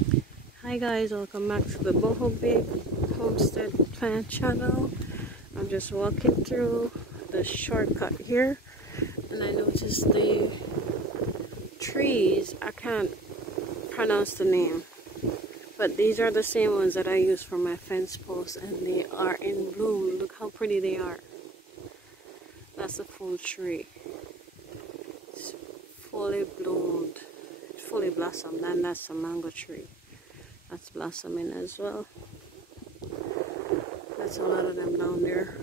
Hi guys, welcome back to the Boho Babe Homestead Plant channel. I'm just walking through the shortcut here and I noticed the trees. I can't pronounce the name, but these are the same ones that I use for my fence posts and they are in bloom. Look how pretty they are. That's a full tree. It's fully bloomed, fully blossomed, and that's a mango tree. That's blossoming as well. That's a lot of them down there.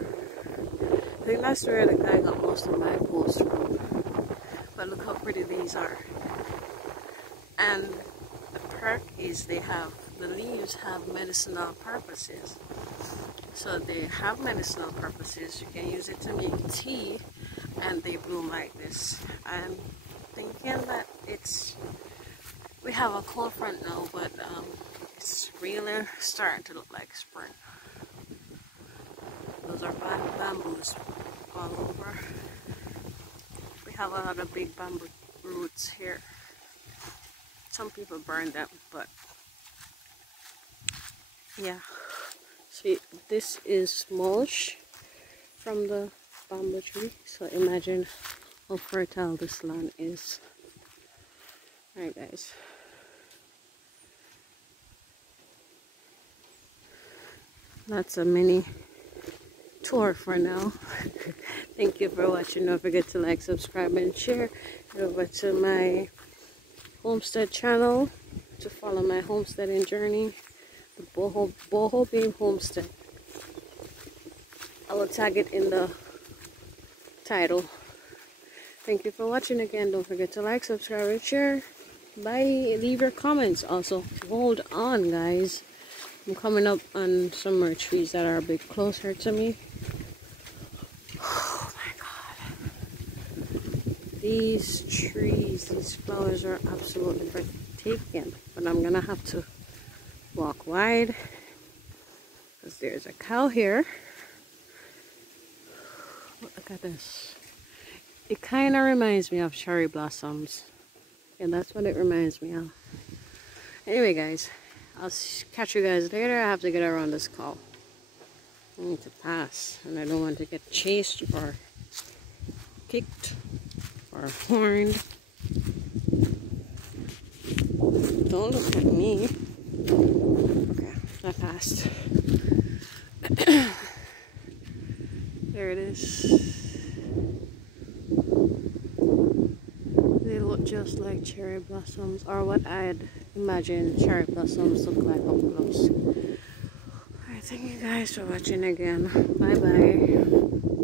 I think that's where the guy got most of my posts from. But look how pretty these are. And the perk is the leaves have medicinal purposes. So they have medicinal purposes. You can use it to make tea and they bloom like this. I'm thinking that we have a cold front now, but it's really starting to look like spring. Those are bamboos all over. We have a lot of big bamboo roots here. Some people burn them, but yeah. See, this is mulch from the bamboo tree. So imagine how fertile this land is. Alright guys. That's a mini tour for now. Thank you for watching. Don't forget to like, subscribe, and share. Head over to my homestead channel to follow my homesteading journey. The Boho Babe Homestead. I will tag it in the title. Thank you for watching again. Don't forget to like, subscribe, and share. Bye. Leave your comments also. Hold on guys. I'm coming up on some more trees that are a bit closer to me. Oh my god. These trees, these flowers are absolutely breathtaking. But I'm gonna have to walk wide because there's a cow here. Look at this. It kind of reminds me of cherry blossoms. And that's what it reminds me of. Anyway guys, I'll catch you guys later. I have to get around this cow. I need to pass and I don't want to get chased or kicked or horned. Don't look at me. Okay, I passed. There it is. They look just like cherry blossoms, or what I'd imagine cherry blossoms look like up close. Alright, thank you guys for watching again. Bye bye.